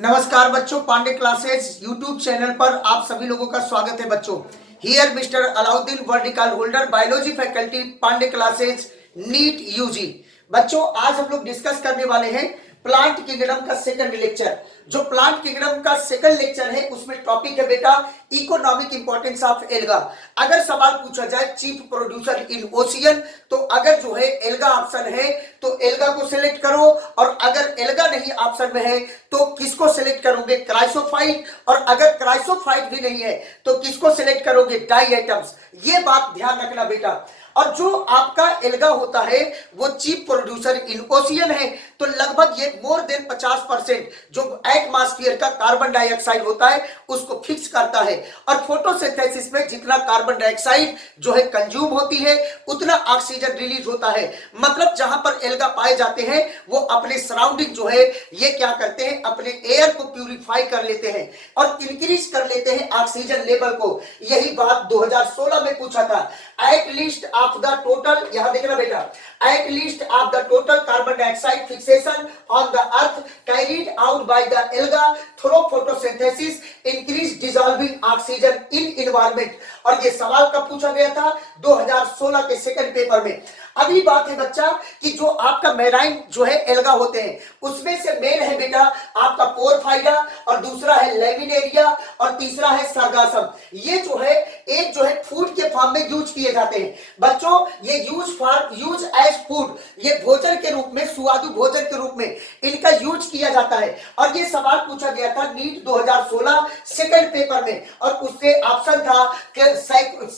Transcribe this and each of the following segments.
नमस्कार बच्चों, Pandey classes YouTube channel पर आप सभी लोगों का स्वागत है बच्चों। Here mister Alauddin world record holder, biology faculty, Pandey classes, NEET UG. बच्चों आज हम लोग डिस्कस करने वाले हैं प्लांट किंगडम का सेकंड लेक्चर। जो प्लांट किंगडम का सेकंड लेक्चर है उसमें टॉपिक है बेटा इकोनॉमिक इंपॉर्टेंस ऑफ एल्गा। अगर सवाल पूछा जाए चीफ प्रोड्यूसर इन ओशियन, तो अगर जो है एल्गा ऑप्शन है तो एल्गा को सिलेक्ट करो, और अगर एल्गा नहीं ऑप्शन में है तो किसको सिलेक्ट करोगे? क्राइसोफाइट। और अगर क्राइसोफाइट भी नहीं है तो किसको सिलेक्ट करोगे? Diatoms. ये बात ध्यान रखना बेटा। और जो आपका एल्गा होता है वो चीफ प्रोड्यूसर इन ओशियन है, तो लगभग ये मोर देन 50% जो एटमॉस्फेयर का कार्बन डाइऑक्साइड होता है उसको फिक्स करता है। और फोटोसिंथेसिस में जितना कार्बन डाइऑक्साइड जो है कंज्यूम होती है उतना ऑक्सीजन रिलीज होता है। मतलब जहां पर एल्गा पाए जाते हैं वो अपने सराउंडिंग जो है ये क्या करते हैं, अपने एयर को प्यूरिफाई कर लेते हैं और इंक्रीज कर लेते हैं ऑक्सीजन लेवल को। यही बात 2016 में पूछा था। At least of the total, यहां देखना बेटा, at least of the total carbon dioxide fixation on the earth carried out by the alga through photosynthesis increase dissolving oxygen in environment. और ये सवाल कब पूछा गया था? 2016 के सेकंड पेपर में। अगली बात है बच्चा कि जो आपका मेराइन जो है एल्गा होते हैं उसमें से मेन है बेटा आपका पोरफाइरा, और दूसरा है लेमिनेरिया, और तीसरा है सरगासम। ये जो है एक जो है फूड के फॉर्म में यूज किए जाते हैं बच्चों। ये यूज एज फूड, ये भोजन के रूप में, सुआदु भोजन के रूप में इनका यूज किया जाता है। और ये सवाल पूछा गया था नीट 2016 सेकंड पेपर में, और उससे ऑप्शन था कि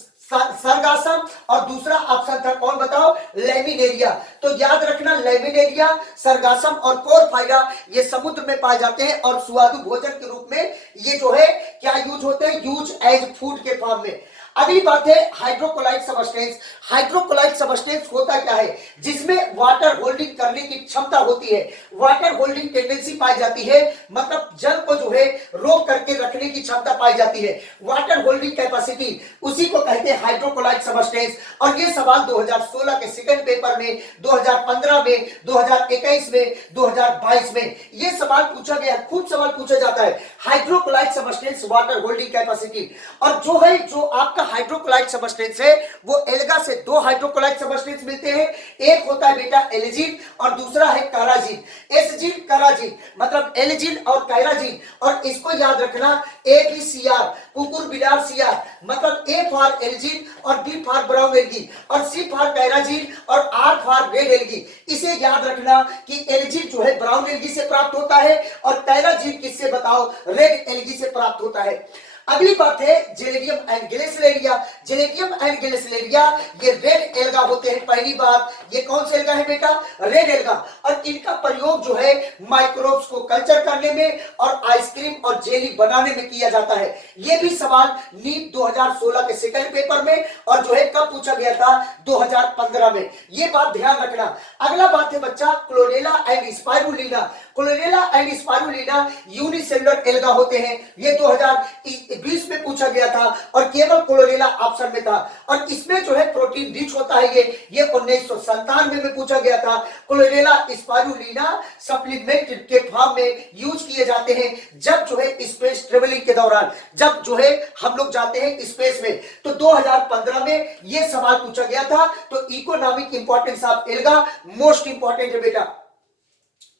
सरगासम, और दूसरा ऑप्शन था कौन बताओ? लेमिनेरिया। तो याद रखना लेमिनेरिया, सरगासम और पोरफाइरा ये समुद्र में पाए जाते हैं और सुआदु भोजन के रूप में ये जो है क्या यूज होते हैं? यूज एज फूड के फॉर्म में। अगली बात है हाइड्रोक्लोराइड सबस्टेंस। हाइड्रोक्लोराइड सबस्टेंस होता क्या है? जिसमें वाटर होल्डिंग करने की क्षमता होती है, वाटर होल्डिंग टेंडेंसी पाई जाती है, मतलब जल को जो है रोक करके रखने की क्षमता पाई जाती है, वाटर होल्डिंग कैपेसिटी, उसी को कहते हैं हाइड्रोक्लोराइड सबस्टेंस। और ये सवाल 2016 के सेकंड पेपर में, 2015 में, 2021 में, 2022 में ये सवाल पूछा गया। खूब सवाल पूछा जाता है hydrochloride substance, water holding capacity. और जो है जो आपका हाइड्रोक्लोराइड सबस्टेंस है वो एल्गा से दो हाइड्रोक्लोराइड सबस्टेंस मिलते हैं। एक होता है बेटा एलिजीन और दूसरा है काराजीन। एसजीन काराजीन मतलब एलिजीन और काराजीन। और इसको याद रखना ABCR, कुकुर बिलार सीआर, मतलब A फॉर एलिजीन और B फॉर ब्राउन एल्गी और C फॉर काराजीन और R फॉर रेड एल्गी। इसे याद रखना कि एलिजीन जो है ब्राउन एल्गी से प्राप्त होता है और काराजीन किससे बताओ? रेड एल्गी से प्राप्त होता है। अगली बात है जेलेडियम एंड ग्लेसिलेरिया। जेलेडियम एंड ग्लेसिलेरिया ये रेड एल्गा होते हैं। पहली बात, ये कौन से एल्गा है बेटा? Red alga. और इनका प्रयोग जो है माइक्रोब्स को कल्चर करने में और आइसक्रीम और जेली बनाने में किया जाता है। ये भी सवाल नीट 2016 के सेकंड पेपर में, और जो है कब पूछा गया था? 2015 में। ये बात ध्यान रखना। अगला बात है बच्चा chlorella and spirulina. Chlorella and spirulina unicellular alga होते हैं। ये 2020 में पूछा गया था और केवल क्लोरेला ऑप्शन में था। और इसमें जो है प्रोटीन रिच होता है। ये 1997 में पूछा गया था। क्लोरेला स्पाइरुलिना सप्लीमेंट के फॉर्म में यूज किए जाते हैं जब जो है स्पेस ट्रेवलिंग के दौरान, जब जो है हम लोग जाते हैं स्पेस में। तो 2015 में ये सवाल पूछा गया था। तो economic importance of alga most important है बेटा,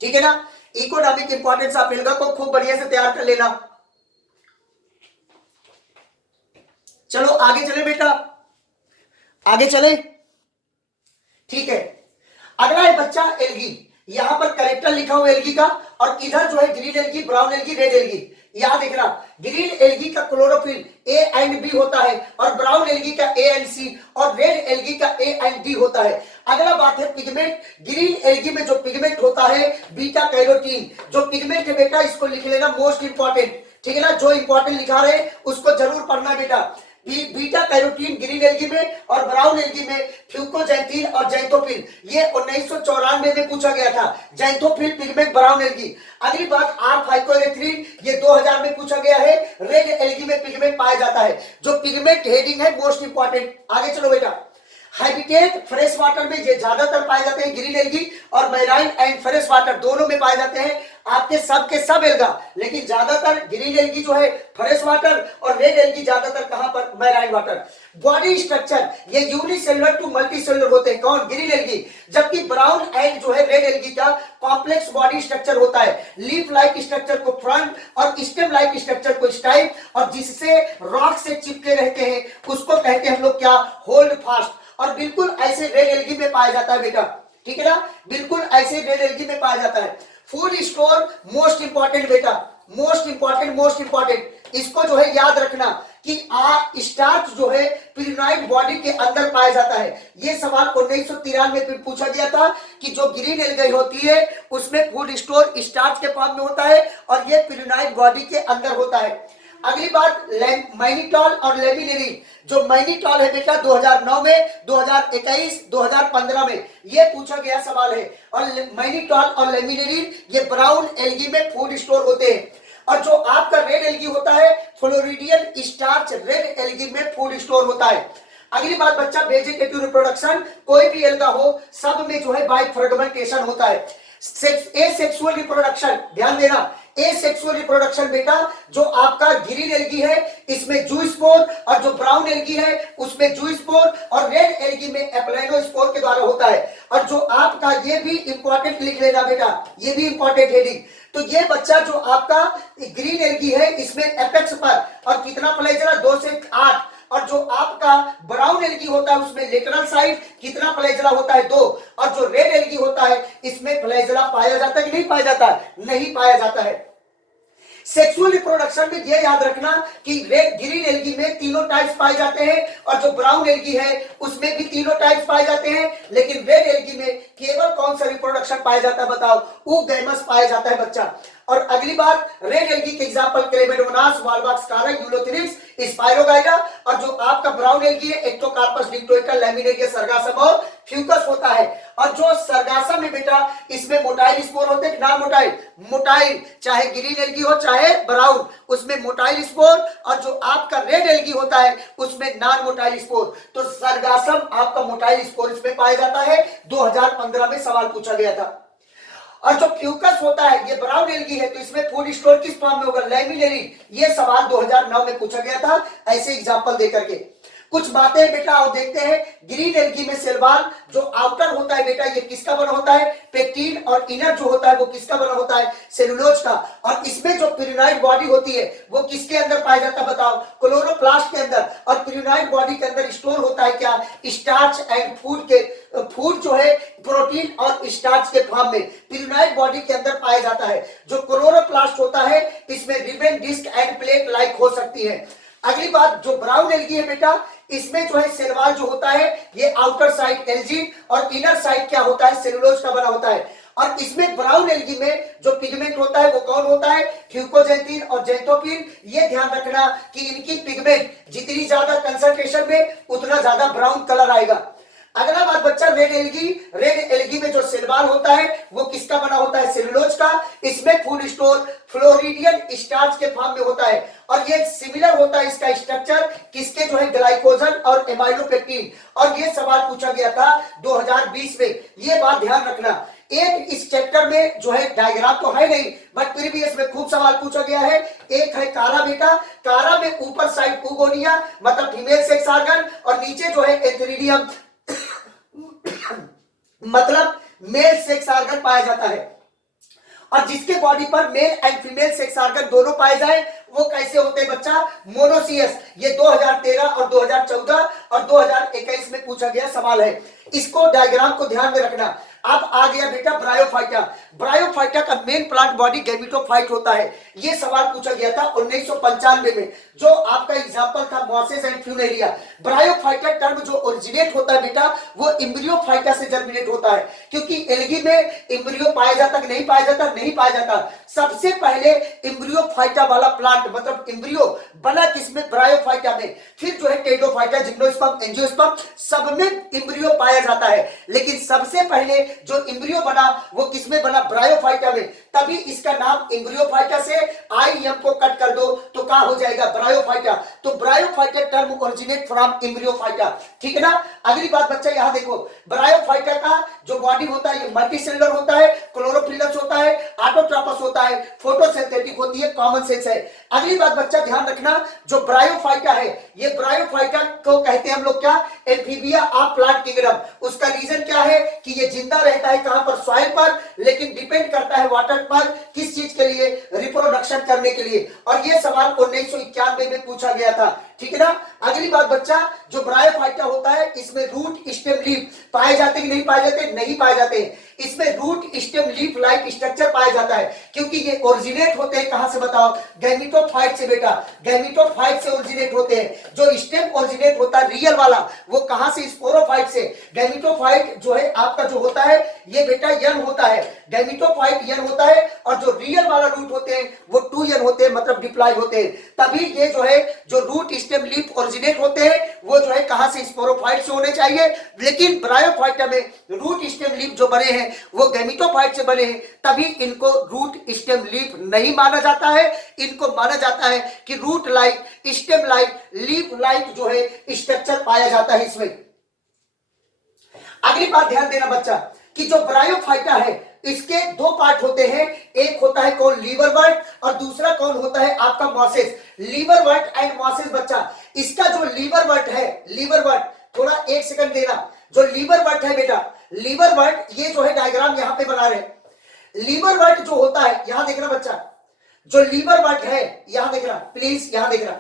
ठीक है ना? इकोनॉमिक इंपॉर्टेंस ऑफ एल्गा को खूब बढ़िया से तैयार कर लेना। चलो आगे चले बेटा, आगे चले, ठीक है। अगला है बच्चा एल्गी। यहां पर करेक्टर लिखा हुआ एल्गी का, और इधर जो है green algae, brown algae, red algae. याद देखना, ग्रीन एल्गी का क्लोरोफिल A एंड B होता है, और ब्राउन एल्गी का A एंड C, और रेड एल्गी का A एंड D होता है। अगला बात है पिगमेंट। ग्रीन एल्गी में जो पिगमेंट होता है बीटा कैरोटीन। जो पिगमेंट है बेटा इसको लिख लेना मोस्ट इंपॉर्टेंट, ठीक है ना? जो इंपॉर्टेंट लिखा रहे उसको जरूर पढ़ना बेटा। बीटा कैरोटीन ग्रीन एल्गी में, और ब्राउन एल्गी में फ्यूकोजैंथीन और जैंथोफिल। ये 1994 में पूछा गया था, जैंथोफिल पिगमेंट ब्राउन एल्गी। अगली बात R-फाइकोएरिथ्रिन, ये 2000 में पूछा गया है। रेड एल्गी में पिगमेंट पाया जाता है। जो पिगमेंट हेडिंग है मोस्ट इंपॉर्टेंट। आगे चलो बेटा। हैबिटेट फ्रेश वाटर में ये ज्यादातर पाए जाते हैं ग्रीन एल्गी, और मैराइन एंड फ्रेश वाटर दोनों में पाए जाते हैं आपके सब एल्गा, लेकिन ज्यादातर ग्रीन एल्गी जो है फ्रेश वाटर और रेड एल्गी ज्यादातर कहां पर, मैराइन वाटर। बॉडी स्ट्रक्चर ये यूनिसेलुलर टू मल्टीसेलुलर होते हैं, कौन, ग्रीन एल्गी, जबकि ब्राउन एंड जो है रेड एल्गी का कॉम्प्लेक्स बॉडी स्ट्रक्चर होता है, लीफ लाइक स्ट्रक्चर को फ्रंट और स्टेम लाइक स्ट्रक्चर को स्टाइल, और जिससे रॉक से चिपके रहते हैं उसको कहते हैं हम लोग क्या, होल्ड फास्ट। और बिल्कुल ऐसे रेड एल्गी में पाया जाता है बेटा, ठीक है ना, बिल्कुल ऐसे रेड एल्गी में पाया जाता है। फूड स्टोर मोस्ट इंपॉर्टेंट बेटा, मोस्ट इंपॉर्टेंट, इसको जो है याद रखना कि स्टार्च जो है पिरिनॉइड बॉडी के अंदर पाया जाता है। ये सवाल 1993 में पूछा गया था कि जो ग्रीन एल्गी होती है उसमें फूड स्टोर स्टार्च के फॉर्म में होता है और ये पिरिनॉइड बॉडी के अंदर होता है। अगली बात, मैनिटॉल और लेमिनेरिन। जो मैनिटॉल है बेटा 2009 में, 2021, 2015 में ये पूछा गया सवाल है, और मैनिटॉल और लेमिनेरिन ये ब्राउन एल्गी में फूड स्टोर होते हैं, और जो आपका रेड एल्गी होता है फ्लोरिडियन स्टार्च रेड एल्गी में फूड स्टोर होता है। अगली बात बच्चा, वेजिटेटिव रिप्रोडक्शन, कोई भी एल्गा हो सब में जो है बाय फ्रेगमेंटेशन होता है। एसेक्सुअल रिप्रोडक्शन, ध्यान देना, एसेक्सुअल रिप्रोडक्शन बेटा जो आपका ग्रीन एल्गी है इसमें जूस्पोर, और जो ब्राउन एल्गी है उसमें जूस्पोर, और रेड एल्गी में एप्लाइनोस्पोर के द्वारा होता है। और जो आपका, ये भी इंपॉर्टेंट लिख लेना बेटा, ये भी इंपॉर्टेंट हेडिंग, तो ये बच्चा जो आपका ग्रीन एल्गी है इसमें एपेक्स पर और कितना फ्लैजेला, 2 से 8, और जो आपका ब्राउन एल्गी होता है उसमें लेटरल साइड कितना फ्लैजेला होता है, 2, और जो रेड एल्गी होता है इसमें फ्लैजेला पाया जाता है कि नहीं पाया जाता, नहीं पाया जाता है। सेक्सुअल रिप्रोडक्शन में यह याद रखना कि रेड ग्रीन एल्गी में तीनों टाइप्स पाए जाते हैं, और जो ब्राउन एल्गी है उसमें भी तीनों टाइप्स पाए जाते हैं, लेकिन रेड एल्गी में केवल कौन सा रिप्रोडक्शन पाया जाता है बताओ, ऊगैमस पाया जाता है बच्चा। और अगली बात, रेड एल्गी के एग्जांपल क्लेमेडोमोनास, वाल्वाक्स कारक, यूलोथ्रिक्स, स्पाइरोगाइरा, और जो आपका ब्राउन एल्गी है एक्टोकार्पस, डिप्टोइका, लैमिनेरिया, सरगासम और फ्यूकस होता है। और जो सरगासम में बेटा इसमें मोटाइल स्पोर होते हैं, नॉन मोटाइल, मोटाइल चाहे ग्रीन एल्गी हो चाहे ब्राउन उसमें मोटाइल स्पोर, और जो आपका रेड एल्गी होता है उसमें नॉन मोटाइल स्पोर। तो सरगासम आपका मोटाइल स्पोर इसमें पाया जाता है, 2015 में सवाल पूछा गया था। और जो फ्यूकस होता है ये ब्राउन एल्गी है तो इसमें फूड स्टोर किस फॉर्म में होगा, लैमिनेरिन, ये सवाल 2009 में पूछा गया था ऐसे एग्जांपल देकर के। कुछ बातें बेटा और देखते हैं, ग्रीन एल्गी में सेल वॉल जो आउटर होता है बेटा ये किसका बना होता है, पेक्टिन, और इनर जो होता है वो किसका बना होता है, सेलुलोज का, और इसमें जो पिरिनॉइड बॉडी होती है वो किसके अंदर पाया जाता है बताओ, क्लोरोप्लास्ट के अंदर, और पिरिनॉइड बॉडी के अंदर स्टोर होता है क्या, स्टार्च एंड फूड के, फूड जो है प्रोटीन और स्टार्च के फॉर्म में पिरिनॉइड बॉडी के अंदर पाया जाता है। जो क्लोरोप्लास्ट होता है इसमें ribbon, disc and plate like हो सकती है। अगली बात, जो ब्राउन एल्गी है बेटा इसमें जो है सेल वॉल जो होता है ये आउटर साइड एल्जिन, और इनर साइड क्या होता है, सेलुलोज का बना होता है। और इसमें ब्राउन एल्गी में जो पिगमेंट होता है वो कौन होता है, फ्यूकोजेंथिन और जेंथोपिन। ये ध्यान रखना कि इनकी पिगमेंट जितनी ज्यादा कंसंट्रेशन में उतना ज्यादा ब्राउन कलर आएगा। अगला बात बच्चा, रेड एल्गी में जो सेल वॉल होता है वो किसका बना होता है, सेलुलोज का, इसमें फूड स्टोर फ्लोरिडियन स्टार्च के फॉर्म में होता है, और ये सिमिलर होता है इसका स्ट्रक्चर किसके, जो है ग्लाइकोजन और एमाइलोपेक्टिन। और ये सवाल पूछा गया था 2020 में, ये बात ध्यान रखना। एक इस चैप्टर में जो है डायग्राम तो है नहीं बट फिर भी इसमें खूब सवाल पूछा गया है। एक है कारा बेटा, कारा में ऊपर साइड उगोनिया मतलब फीमेल सेक्स ऑर्गन, और नीचे जो है एथेरिडियम मतलब मेल सेक्स ऑर्गन पाया जाता है। और जिसके बॉडी पर male and female sex organ दोनों पाए जाए वो कैसे होते हैं बच्चा, मोनोसियस। ये 2013 और 2014 और 2021 में पूछा गया सवाल है। इसको डायग्राम को ध्यान में रखना। अब आ गया बेटा ब्रायोफाइटा। ब्रायोफाइटा का मेन प्लांट बॉडी गैमेटोफाइट होता है। ये सवाल पूछा गया था 1995 में, जो आपका एग्जांपल था mosses and Funaria. Bryophyta term जो ओरिजिनेट होता है बेटा वो एम्ब्रियोफाइटा से जर्मिनेट होता है, क्योंकि एल्गी में एम्ब्रियो पाया जाता कि नहीं पाया जाता, नहीं पाया जाता। सबसे पहले एम्ब्रियोफाइटा वाला प्लांट, मतलब एम्ब्रियो बना किसमें, ब्रायोफाइटा में। फिर जो है टेडोफाइटा, जिम्नोस्पर्म, एंजियोस्पर्म, सब में एम्ब्रियो पाया जाता है। लेकिन सबसे पहले जो एम्ब्रियो बना वो किसमें बना, ब्रायोफाइटा में। तभी इसका नाम एम्ब्रियोफाइटा से आईएम को कट कर दो तो क्या हो जाएगा, ब्रायोफाइटा। तो bryophyta term originate from Embryophyta, ठीक है ना। अगली बात बच्चा यहां देखो, ब्रायोफाइटा का जो बॉडी होता है ये मल्टीसेलुलर होता है, क्लोरोफिलस होता है, ऑटोट्रॉपस होता है, फोटोसिंथेटिक होती है, कॉमन सेंस है। अगली बात बच्चा ध्यान रखना, जो ब्रायोफाइटा है ये ब्रायोफाइटा को कहते हैं हम लोग क्या, एम्फीबिया ऑफ प्लांट किंगडम। उसका रीजन क्या है कि ये जिंदा रहता है कहां पर, सॉइल पर, लेकिन डिपेंड करता है वाटर पर, किस चीज के लिए, रिप्रोडक्शन करने के लिए। और ये सवाल 1991 में पूछा गया था, ठीक है ना। अगली बात बच्चा, जो ब्रायोफाइटा होता है इसमें रूट स्टेम लीफ पाए जाते कि नहीं पाए जाते, नहीं पाए जाते। इसमें root stem leaf like structure पाया जाता है, क्योंकि ये ओरिजिनेट होते हैं कहां से बताओ, गैमेटोफाइट से बेटा, गैमेटोफाइट से ओरिजिनेट होते हैं। जो स्टेम ओरिजिनेट होता है रियल वाला वो कहां से, स्पोरोफाइट से। गैमेटोफाइट जो है आपका जो होता है ये बेटा यन होता है, गैमेटोफाइट यन होता है, और जो रियल वाला रूट होते हैं वो 2 यन होते हैं, मतलब डिप्लॉय होते हैं। तभी ये जो है जो रूट स्टेम लीफ ओरिजिनेट होते हैं वो जो है कहां से, स्पोरोफाइट से होने चाहिए। लेकिन ब्रायोफाइटा में रूट स्टेम लीफ जो बने हैं वो गैमेटोफाइट से बने हैं, तभी इनको रूट स्टेम लीफ नहीं माना जाता है। इनको माना जाता है कि root like, stem like, leaf like जो है स्ट्रक्चर पाया जाता है इसमें। अगली बात ध्यान देना बच्चा कि जो ब्रायोफाइटा है इसके 2 पार्ट होते हैं, एक होता है कौन, लीवरवर्ट, और दूसरा कौन होता है आपका मॉसेस। लीवरवर्ट एंड मॉसेस बच्चा, इसका जो लीवरवर्ट है, लीवरवर्ट, थोड़ा 1 सेकंड देना, जो लीवरवर्ट है बेटा, लीवरवर्ट ये जो है डायग्राम यहां पे बना रहे। लीवरवर्ट जो होता है यहां देखना बच्चा, जो लीवरवर्ट है यहां देखना प्लीज, यहां देखना,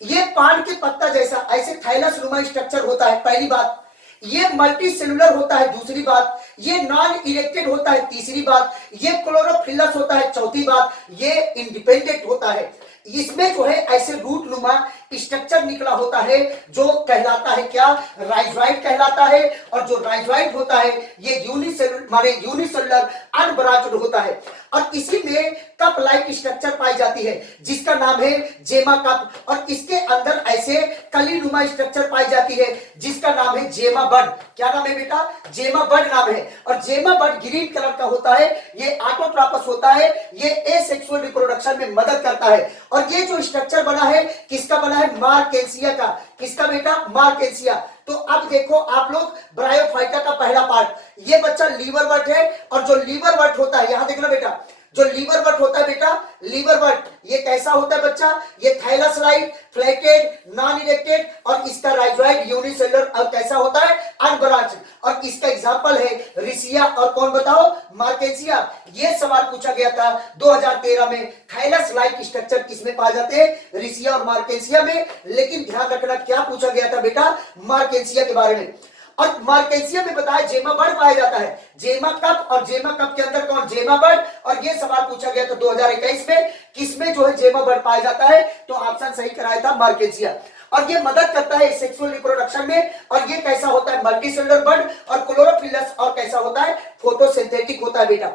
ये पान के पत्ता जैसा ऐसे थैलस नुमा स्ट्रक्चर होता है, पहली बात। ये मल्टी सेलुलर होता है, दूसरी बात। ये नॉन इरेक्टेड होता है, तीसरी बात। ये क्लोरोफिलस होता है, चौथी बात। ये इंडिपेंडेंट होता है। इसमें जो है ऐसे रूट नुमा स्ट्रक्चर निकला होता है जो कहलाता है क्या, राइजोइड कहलाता है। और जो राइजोइड होता है ये यूनिसेलुलर माने यूनिसेलुलर अनब्रांच्ड होता है, और इसी में कप लाइक स्ट्रक्चर पाई जाती है जिसका नाम है जेमा कप, और इसके अंदर ऐसे कली नुमा स्ट्रक्चर पाई जाती है जिसका नाम है जेमा बड। क्या नाम है बेटा, जेमा बड नाम है। और जेमा बड ग्रीन कलर का होता है, ये ऑटोट्रॉपस होता है, ये एसेक्सुअल रिप्रोडक्शन में मदद करता है। और ये जो स्ट्रक्चर बना है किसका बना है, मार्केंसिया का। किसका बेटा, मार्केंसिया। तो अब देखो आप लोग ब्रायोफाइटा का पहला पार्ट, ये बच्चा लीवरवर्ट है, और जो लीवरवर्ट होता है यहां देखना बेटा, जो लीवरवर्ट होता है बेटा, लीवरवर्ट ये कैसा होता है बच्चा, ये thallus like, flatted, non erected, और इसका राइजोइड यूनिसेलुलर और कैसा होता है, अनब्रांच्ड। और इसका एग्जांपल है रिसिया और कौन बताओ, मार्केंसिया। ये सवाल पूछा गया था 2013 में, थाइलस लाइक स्ट्रक्चर किसमें पाए जाते हैं, रिसिया और मार्केंसिया में। लेकिन ध्यान रखना क्या पूछा गया था बेटा, मार्केंसिया के बारे में। और मार्केंसिया में बताया जेमा बर्ड पाया जाता है, जेमा कप, और जेमा कप के अंदर कौन, जेमा बर्ड। और ये सवाल पूछा गया था 2021 में, किसमें जो है जेमा बर्ड पाया जाता है, तो ऑप्शन सही कराया था मार्केंसिया। और ये मदद करता है सेक्सुअल रिप्रोडक्शन में, और ये कैसा होता है, मल्टीसेलुलर बर्ड, और क्लोरोफिलस, और कैसा होता है, फोटोसिंथेटिक होता है बेटा।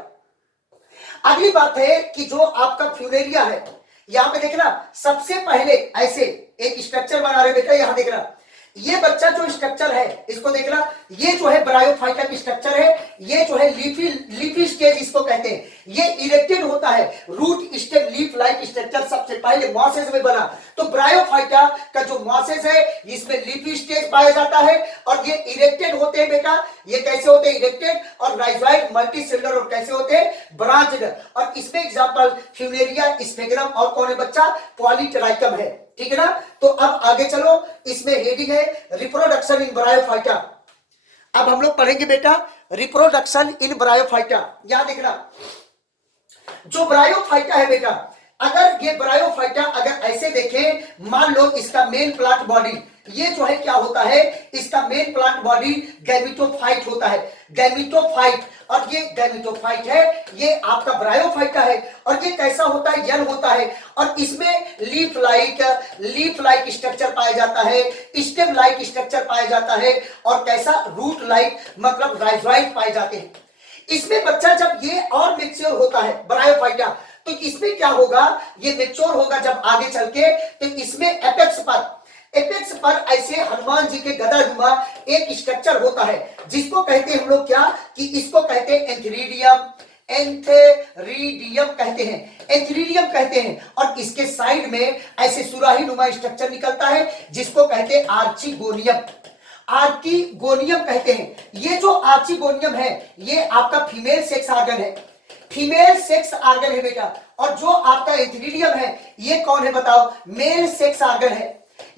अगली बात है कि जो आपका फ्यूलेरिया है, यहां पे देखना सबसे पहले ऐसे एक स्ट्रक्चर बना रहे बेटा, यहां देखना ये बच्चा जो स्ट्रक्चर है इसको देखना, ये जो है ब्रायोफाइटा की स्ट्रक्चर है, ये जो है लीफी स्टेज इसको कहते हैं। ये इरेक्टेड होता है, root stem leaf like structure सबसे पहले मॉसेस में बना। तो ब्रायोफाइटा का जो मॉसेस है इसमें लीफी स्टेज पाया जाता है, और ये इरेक्टेड होते हैं बेटा। ये कैसे होते हैं, इरेक्टेड, और राइजोइड मल्टीसेलुलर, और कैसे होते हैं, ब्रांच्ड। और इसमें एग्जांपल फ्यूनेरिया, स्पेगरम, और कौन है बच्चा, पॉलीट्राइकम है, ठीक है ना। तो अब आगे चलो, इसमें हेडिंग है रिप्रोडक्शन इन ब्रायोफाइटा। अब हम लोग पढ़ेंगे बेटा रिप्रोडक्शन इन ब्रायोफाइटा। यहां देखना जो ब्रायोफाइटा है बेटा, अगर ये ब्रायोफाइटा अगर ऐसे देखें, मान लो इसका मेन प्लांट बॉडी, ये जो है क्या होता है, इसका मेन प्लांट बॉडी गैमेटोफाइट होता है, गैमेटोफाइट। और ये गैमेटोफाइट है, ये आपका ब्रायोफाइटा है। और ये कैसा होता है, यन होता है, और इसमें लीफ लाइक स्ट्रक्चर पाया जाता है, स्टेम लाइक स्ट्रक्चर पाया जाता है, और कैसा, रूट लाइक मतलब राइजोइड पाए जाते हैं। इसमें बच्चा जब ये और मैच्योर होता है ब्रायोफाइटा, तो इसमें क्या होगा, ये मेच्योर होगा जब आगे चल के, तो इसमें एपेक्स पर ऐसे हनुमान जी के गदानुमा एक स्ट्रक्चर होता है, जिसको कहते हैं हम लोग क्या, कि इसको कहते हैं एंथेरिडियम कहते हैं, एंथेरिडियम कहते हैं। और इसके साइड में ऐसे सुराही नुमा स्ट्रक्चर निकलता है, जिसको कहते हैं आर्चिगोनियम, आर्किगोनियम कहते हैं। ये जो आर्चिगोनियम है, ये आपका फीमेल सेक्स ऑर्गन है, फीमेल सेक्स ऑर्गन है बेटा। और जो आपका एंथेरिडियम है, ये कौन है बताओ, मेल सेक्स ऑर्गन है,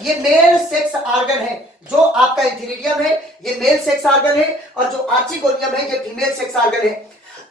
ये मेल सेक्स ऑर्गन है। जो आपका एंथेरिडियम है, ये मेल सेक्स ऑर्गन है, और जो आर्चिगोनियम है, ये फीमेल सेक्स ऑर्गन है।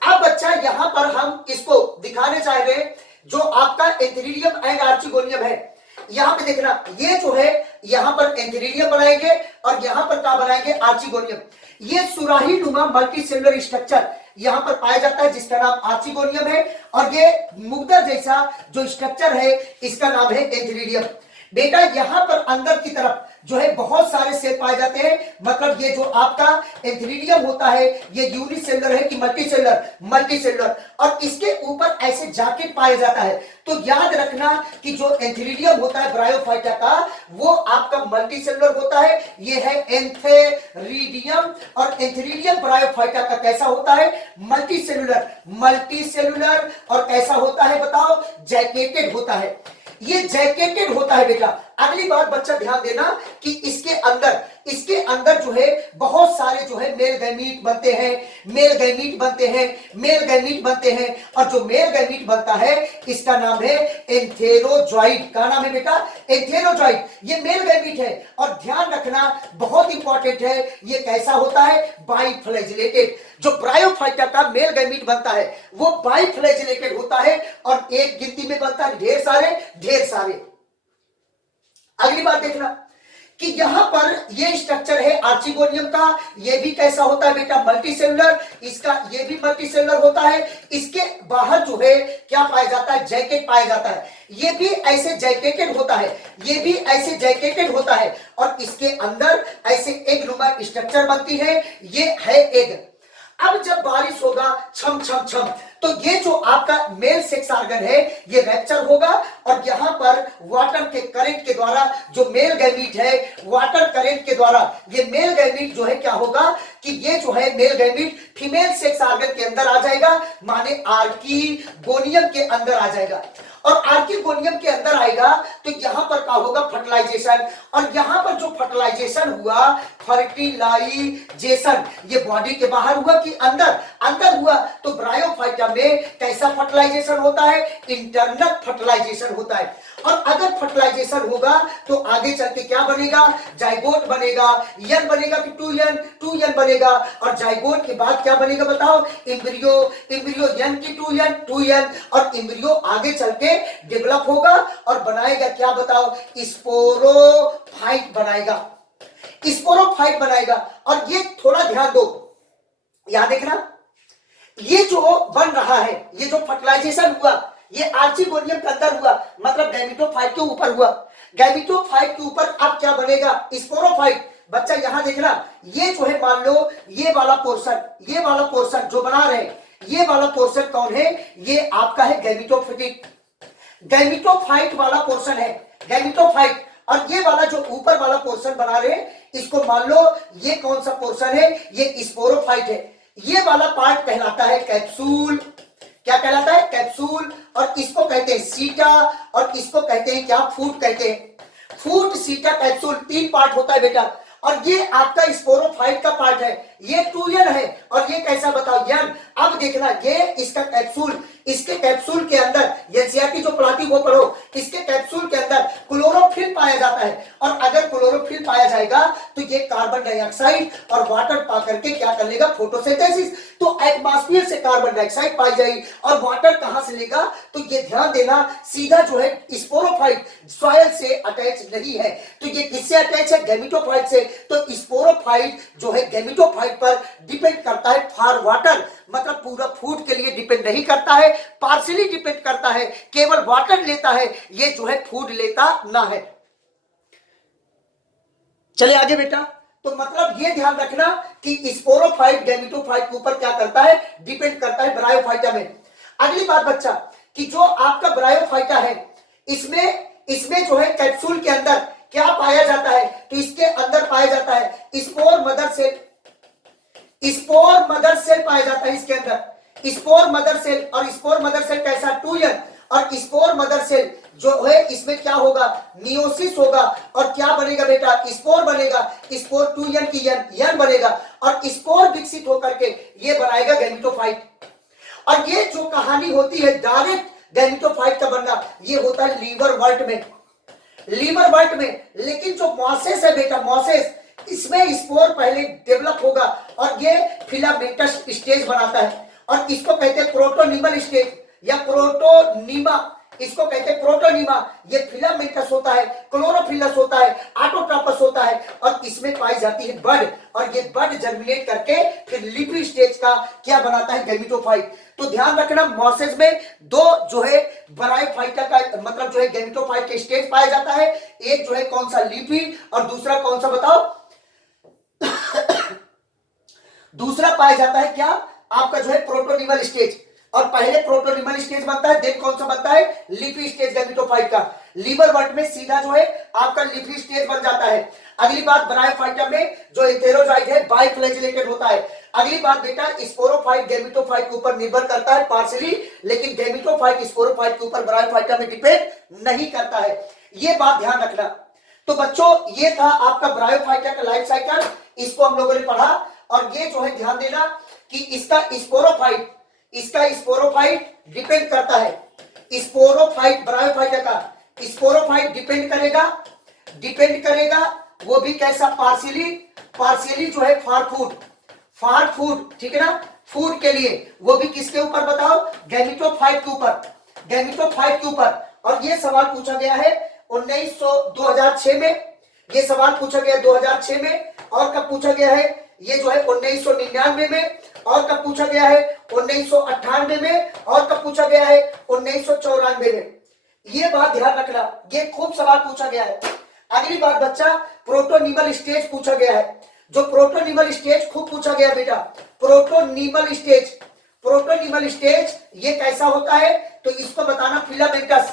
अब बच्चा यहां पर हम इसको दिखाने चाह रहे हैं, जो आपका एंथेरिडियम एंड आर्चिगोनियम है, यहां पे देखना, ये जो है यहां पर एंथेरिडियम बनाएंगे और यहां पर क्या बनाएंगे, आर्चिगोनियम। ये सुराही नुमा मल्टी सेलुलर स्ट्रक्चर यहां पर पाया जाता है, जिसका नाम आर्चिगोनियम है। और ये मुग्दर जैसा जो स्ट्रक्चर है, इसका नाम है एंथेरिडियम। बेटा यहां पर अंदर की तरफ जो है बहुत सारे सेल पाए जाते हैं, मतलब ये जो आपका एंथेरिडियम होता है, ये यूनिसेलुलर है कि मल्टीसेलुलर, मल्टीसेलुलर। और इसके ऊपर ऐसे जैकेट पाया जाता है। तो याद रखना कि जो एंथेरिडियम होता है ब्रायोफाइटा का, वो आपका मल्टीसेलुलर होता है, ये है एंथेरिडियम। और एंथेरिडियम ब्रायोफाइटा का कैसा होता है, मल्टीसेलुलर, मल्टीसेलुलर। और कैसा होता है बताओ, जैकेटेड होता है, ये जैकेटेड होता है बेटा। अगली बात बच्चा ध्यान देना कि इसके अंदर जो है बहुत सारे जो है मेल गैमीट बनते हैं, मेल गैमीट बनते हैं, मेल गैमीट बनते हैं। और जो मेल गैमीट बनता है, इसका नाम है एंथेरोजॉइड। का नाम है बेटा, एंथेरोजॉइड। ये मेल गैमीट है। और ध्यान रखना, बहुत इंपॉर्टेंट है, ये कैसा होता है, बाइफ्लैजिलेटेड। जो ब्रायोफाइटा का मेल गैमीट बनता है, वो बाइफ्लैजिलेटेड होता है, और एक गिनती में बनता है, ढेर सारे। अगली बात देखना कि यहां पर ये स्ट्रक्चर है आर्चिगोनियम का, ये भी कैसा होता है बेटा, मल्टीसेलुलर। इसका ये भी मल्टीसेलुलर होता है। इसके बाहर जो है क्या पाया जाता है, जैकेट पाया जाता है, ये भी ऐसे जैकेटेड होता है, ये भी ऐसे जैकेटेड होता है। और इसके अंदर ऐसे एग नुमा स्ट्रक्चर बनती है, ये है एग। अब जब बारिश होगा छम छम छम, तो ये जो आपका मेल सेक्स ऑर्गन है, ये रैप्चर होगा। और यहां पर वाटर के करंट के द्वारा जो मेल गैमीट है, वाटर करंट के द्वारा ये मेल गैमीट जो है क्या होगा, कि ये जो है male gamete female sex organ के अंदर आ जाएगा, माने आर्किगोनियम के अंदर आ जाएगा। और आर्किगोनियम के अंदर आएगा तो यहां पर क्या होगा, फर्टिलाइजेशन। और यहां पर जो फर्टिलाइजेशन हुआ, फर्टिलाइजेशन, ये बॉडी के बाहर हुआ कि अंदर हुआ। तो ब्रायोफाइटा में कैसा फर्टिलाइजेशन होता है, इंटरनल फर्टिलाइजेशन होता है। और अगर फर्टिलाइजेशन होगा तो आगे चल के क्या बनेगा, जाइगोट बनेगा, यन बनेगा कि टू यन बनेगा। और जाइगोट के बाद क्या बनेगा बताओ, एम्ब्रियो, एम्ब्रियो यन की टू यन। और एम्ब्रियो आगे चल के डेवलप होगा और बनाएगा क्या बताओ, स्पोरोफाइट बनाएगा, स्पोरोफाइट बनाएगा। और ये थोड़ा ध्यान दो, याद देखना, ये जो बन रहा है, ये जो फर्टिलाइजेशन हुआ, ये आर्चिगोनियम के अंदर हुआ, मतलब गैमेटोफाइट के ऊपर हुआ। गैमेटोफाइट के ऊपर अब क्या बनेगा, स्पोरोफाइट। बच्चा यहां देखना, ये जो है मान लो ये वाला पोर्शन जो बना रहे हैं, ये वाला पोर्शन कौन है, ये आपका है गैमेटोफिटिक, गैमेटोफाइट वाला पोर्शन है, गैमेटोफाइट। और ये वाला जो ऊपर वाला पोर्शन बना रहे हैं, इसको मान लो ये कौन सा पोर्शन है, ये स्पोरोफाइट है। ये वाला पार्ट कहलाता है कैप्सूल। क्या कहलाता है, कैप्सूल। और इसको कहते हैं सीटा, और इसको कहते हैं क्या, फूट कहते हैं। फूट, सीटा, कैप्सूल, 3 पार्ट होता है बेटा। और ये आपका स्पोरोफाइट का पार्ट है, ये 2n है। और ये कैसा बताओ, यन। अब देखना, ये इसका कैप्सूल, इसके कैप्सूल के अंदर एनसीईआरटी जो पढ़ाती वो पढ़ो, इसके कैप्सूल के अंदर क्लोरोफिल पाया जाता है। और अगर क्लोरोफिल पाया जाएगा तो ये कार्बन डाइऑक्साइड और वाटर पा करके क्या कर लेगा, फोटोसिंथेसिस। तो एटमॉस्फेयर से कार्बन डाइऑक्साइड पाई जाएगी, और वाटर कहां से लेगा, तो ये ध्यान देना, सीधा जो है स्पोरोफाइट सॉइल से अटैच नहीं है। तो ये किससे अटैच है, गैमेटोफाइट से। तो स्पोरोफाइट जो है गैमेटोफाइट पर डिपेंड करता है फॉर वाटर, मतलब पूरा फूड के लिए डिपेंड नहीं करता है, पार्शियली डिपेंड करता है, केवल वाटर लेता है, ये जो है फूड लेता ना है। चले आगे बेटा। तो मतलब ये ध्यान रखना कि स्पोरोफाइट गैमेटोफाइट के ऊपर क्या करता है, डिपेंड करता है ब्रायोफाइटा में। अगली बात बच्चा, कि जो आपका ब्रायोफाइटा है इसमें इसमें जो है कैप्सूल के अंदर क्या पाया जाता है, तो इसके अंदर पाया जाता है spore mother cell. Spore mother cell पाया जाता है इसके अंदर, स्पोर मदर सेल। और स्पोर मदर सेल कैसा, 2n। और स्पोर मदर सेल जो है इसमें क्या होगा, मियोसिस होगा और क्या बनेगा बेटा, स्पोर बनेगा। स्पोर 2n की n बनेगा और स्पोर विकसित होकर के ये बनाएगा गैमेटोफाइट। और ये जो कहानी होती है डायरेक्ट गैमेटोफाइट का बनना, ये होता है लीवर वर्ट में, लीवर वर्ट में। लेकिन जो मॉसेस है बेटा, मॉसेस, इसमें स्पोर पहले डेवलप होगा और ये फिलामेंटस स्टेज बनाता है और इसको कहते हैं प्रोटोनिमल स्टेज या प्रोटोनीमा, इसको कहते हैं प्रोटोनीमा। ये फिलामेंटस होता है, क्लोरोफिलस होता है, ऑटोट्रोपस होता है और इसमें पाई जाती है बड। और ये बड जर्मिनेट करके फिर लीफी स्टेज का क्या बनाता है, गैमेटोफाइट। तो ध्यान रखना मॉसेस में दो जो है ब्रायोफाइटा का मतलब जो है गैमेटोफाइट के स्टेज पाया जाता है। एक जो है कौन सा, लीफी, और दूसरा कौन सा बताओ दूसरा पाया जाता है क्या, आपका जो है प्रोटोनिमल स्टेज। और पहले प्रोटोनिमल स्टेज बनता है, देन कौन सा बनता है, लीफी स्टेज गैमेटोफाइट का। लीवर वर्ट में सीधा जो है आपका लीफी स्टेज बन जाता है। अगली बात, ब्रायोफाइटा में जो एंथेरोजाइट है बाइफ्लैजिलेटेड होता है। अगली बात बेटा, स्पोरोफाइट गैमेटोफाइट के ऊपर निर्भर करता है पार्शियली, लेकिन गैमेटोफाइट स्पोरोफाइट के ऊपर ब्रायोफाइटा में डिपेंड नहीं करता है। ये बात ध्यान रखना। तो बच्चों ये था आपका ब्रायोफाइटा का लाइफ साइकिल, इसको हम लोगों ने पढ़ा। और ये जो है ध्यान देना कि इसका स्पोरोफाइट डिपेंड करता है, स्पोरोफाइट ब्रायोफाइटा का स्पोरोफाइट डिपेंड करेगा वो भी कैसा, पार्शियली जो है फॉर फूड, ठीक है ना, फूड के लिए, वो भी किसके ऊपर बताओ, गैमेटोफाइट के ऊपर। और ये सवाल पूछा गया है 2006 में, ये सवाल पूछा गया 2006 में। और कब पूछा गया है, ये जो है 1999 में। और कब पूछा गया है, 1998 में। और कब पूछा गया है, 1994 में। ये बात ध्यान रखना, ये खूब सवाल पूछा गया है। अगली बात बच्चा, प्रोटोनिमल स्टेज पूछा गया है। जो प्रोटोनिमल स्टेज खूब पूछा गया बेटा, प्रोटोनिमल स्टेज ये कैसा होता है, तो इसको बताना फिलामेंटस,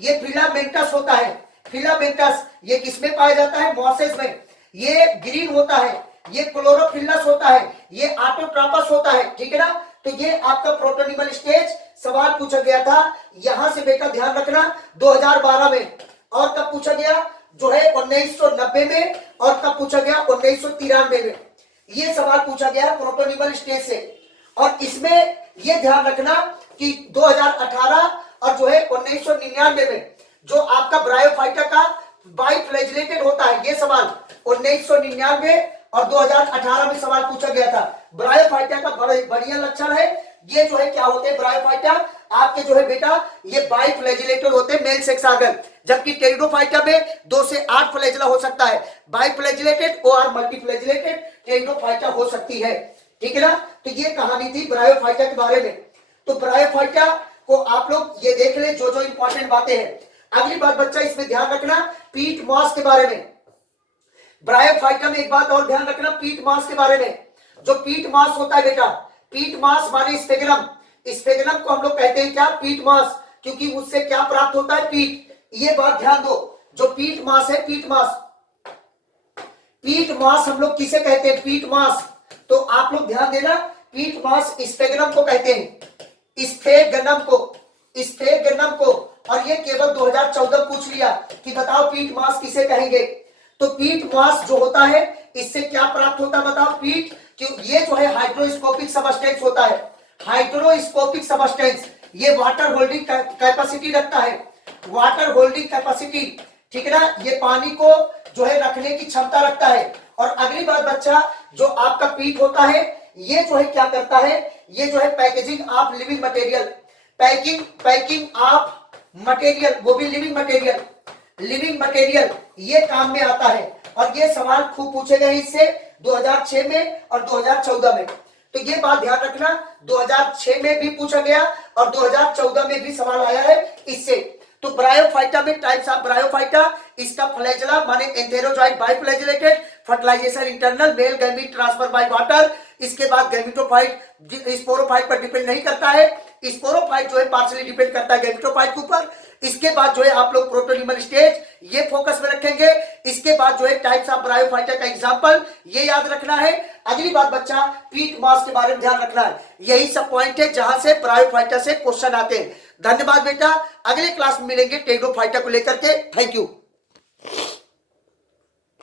ये फिलामेंटस होता है। फिलामेंटस ये किसमें पाया जाता है, मॉसेस में। ये ग्रीन होता है, ये क्लोरोफिलस होता है, ये ऑटोट्रोपस होता है, ठीक है ना। तो ये आपका प्रोटोनिमल स्टेज सवाल पूछा गया था, यहां से बेटा ध्यान रखना 2012 में। और कब पूछा गया, जो है 1990 में। और कब पूछा गया, 1993 में। ये सवाल पूछा गया प्रोटोनिमल स्टेज से। और इसमें ये ध्यान रखना कि 2018 और जो है 1999 में जो आपका ब्रायोफाइटा का बाइफ्लैजिलेटेड होता है, ये सवाल 1999 और 2018 में सवाल पूछा गया था। ब्रायोफाइटा का बढ़िया लक्षण है, ये जो है क्या होते हैं, ब्रायोफाइटा आपके जो है बेटा ये बाइफ्लैजिलेटेड होते हैं, मेल सेक्स आर्गन। जबकि टेरिडोफाइटा में 2 से 8 फ्लैजिला हो सकता है, बाइफ्लैजिलेटेड और मल्टीफ्लैजिलेटेड टेरिडोफाइटा हो सकती है, ठीक है ना। तो ये कहानी थी ब्रायोफाइटा के बारे में। तो ब्रायोफाइटा को आप लोग ये देख ले, जो इंपॉर्टेंट बातें हैं। अगली बात बच्चा इसमें ध्यान रखना, पीट मॉस के बारे में। ब्रायोफाइटा में एक बात और ध्यान रखना पीट मास के बारे में। जो पीट मास होता है बेटा, पीट मास माने स्फेगनम, स्फेगनम को हम लोग कहते हैं क्या, पीट मास, क्योंकि उससे क्या प्राप्त होता है, पीट। ये बात ध्यान दो, जो पीट मास है, पीट मास हम लोग किसे कहते हैं, पीट मास। तो आप लोग ध्यान देना, पीट मास स्फेगनम को कहते हैं, स्फेगनम को। और ये केवल 2014 पूछ लिया कि बताओ पीट मास किसे कहेंगे। तो पीट मास जो होता है इससे क्या प्राप्त होता है बताओ, पीट, क्यों ये जो है हाइड्रोस्कोपिक सबस्टेंस होता है, हाइड्रोस्कोपिक सबस्टेंस। ये वाटर होल्डिंग कैपेसिटी रखता है, वाटर होल्डिंग कैपेसिटी, ठीक है ना। ये पानी को जो है रखने की क्षमता रखता है। और अगली बात बच्चा, जो आपका पीट होता है ये जो है क्या करता है, ये जो है packaging of living material, packing of material, वो भी लिविंग मटेरियल ये काम में आता है। और ये सवाल खूब पूछे गए इससे 2006 में और 2014 में। तो ये बात ध्यान रखना, 2006 में भी पूछा गया और 2014 में भी सवाल आया है इससे। तो ब्रायोफाइटा में टाइप्स ऑफ ब्रायोफाइटा, इसका फ्लैजिला माने antherozoid biflagellated, fertilization internal male gamete transfer by water. इसके बाद गैमिटोफाइट स्पोरोफाइट पर डिपेंड नहीं करता है, स्पोरोफाइट जो है पार्शियली डिपेंड करता है गैमिटोफाइट के ऊपर। इसके बाद जो है आप लोग प्रोटोनिमल स्टेज ये फोकस में रखेंगे। इसके बाद जो है टाइप्स ऑफ ब्रायोफाइटा का एग्जांपल ये याद रखना है। अगली बात बच्चा पीट मास के बारे में ध्यान रखना है। यही सब पॉइंट है जहां से ब्रायोफाइटा से क्वेश्चन आते हैं। धन्यवाद बेटा, अगले क्लास में मिलेंगे टेग्नोफाइटा को लेकर के। Thank you.